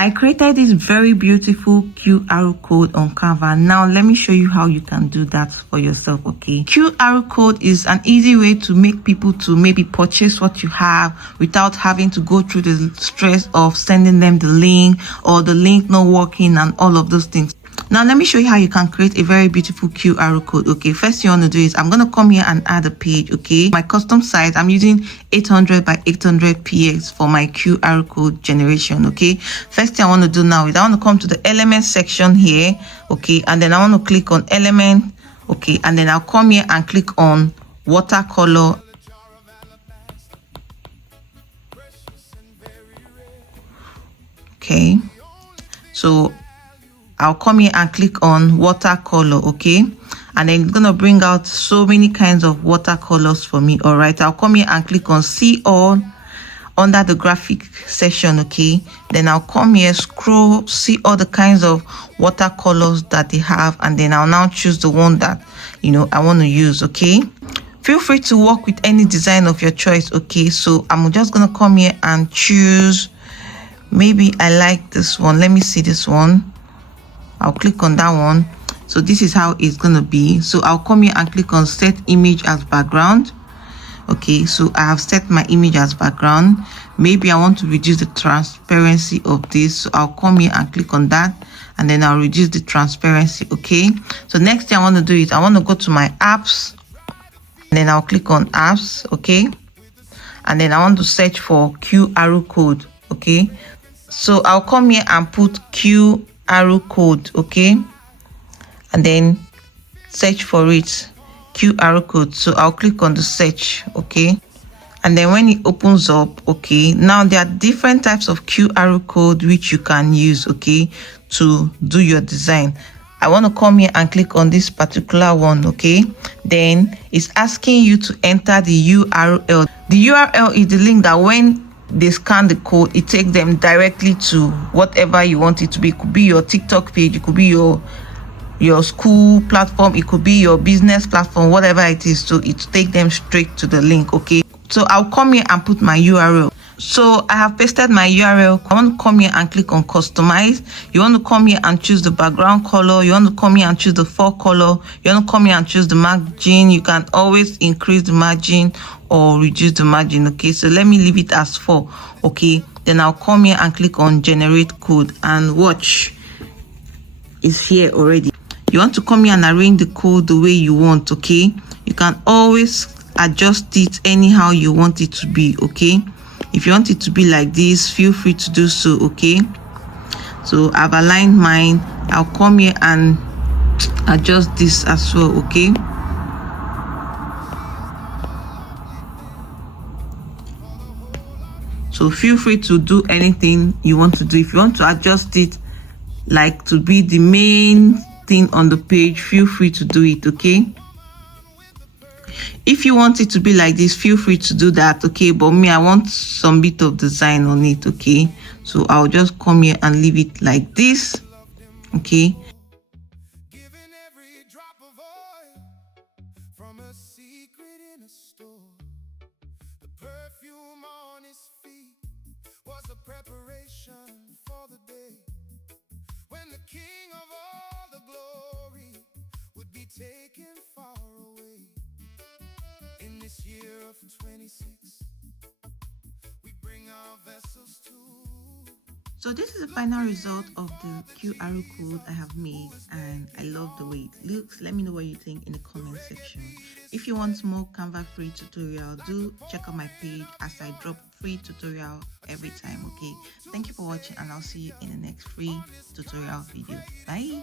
I created this very beautiful QR code on Canva. Now let me show you how you can do that for yourself. Okay, QR code is an easy way to make people to maybe purchase what you have without having to go through the stress of sending them the link or the link not working and all of those things. Now let me show you how you can create a very beautiful QR code. Okay, first you want to do is I'm going to come here and add a page. Okay, my custom size, I'm using 800 by 800 px for my QR code generation. Okay, first thing I want to do now is I want to come to the element section here. Okay, and then I want to click on element. Okay, and then I'll come here and click on watercolor. Okay, so I'll come here and click on watercolor. Okay, and then it's gonna bring out so many kinds of watercolors for me. All right, I'll come here and click on see all under the graphic section. Okay, then I'll come here, scroll, see all the kinds of watercolors that they have, and then I'll now choose the one that I want to use. Okay, feel free to work with any design of your choice. Okay, so I'm just gonna come here and choose, maybe I like this one. Let me see this one. I'll click on that one. So this is how it's gonna be. So I'll come here and click on set image as background. Okay, so I have set my image as background. Maybe I want to reduce the transparency of this, so I'll come here and click on that, and then I'll reduce the transparency. Okay, so next thing I want to do is I want to go to my apps, and then I'll click on apps. Okay, and then I want to search for QR code. Okay, so I'll come here and put QR code. Okay, and then search for it, QR code. So I'll click on the search. Okay, and then when it opens up, okay, now there are different types of QR code which you can use, okay, to do your design. I want to come here and click on this particular one. Okay, then it's asking you to enter the URL. The URL is the link that when they scan the code, it takes them directly to whatever you want it to be. It could be your TikTok page, it could be your school platform, it could be your business platform, whatever it is. So it take them straight to the link. Okay, so I'll come here and put my URL. So I have pasted my URL. I want to come here and click on customize. You want to come here and choose the background color. You want to come here and choose the font color. You want to come here and choose the margin. You can always increase the margin or reduce the margin. Okay, so let me leave it as 4. Okay, then I'll come here and click on generate code, and watch, it's here already. You want to come here and arrange the code the way you want. Okay, you can always adjust it anyhow you want it to be. Okay, if you want it to be like this, feel free to do so. Okay, so I've aligned mine. I'll come here and adjust this as well. Okay, so feel free to do anything you want to do. If you want to adjust it like to be the main thing on the page, feel free to do it. Okay, if you want it to be like this, feel free to do that. Okay, but me, I want some bit of design on it. Okay, so I'll just come here and leave it like this. Okay, taken far away. In this year of 26, we bring our vessels to. so this is the final result of the QR code I have made, and I love the way it looks. Let me know what you think in the comment section. If you want more Canva free tutorial, do check out my page as I drop free tutorial every time. Okay, thank you for watching, and I'll see you in the next free tutorial video. Bye.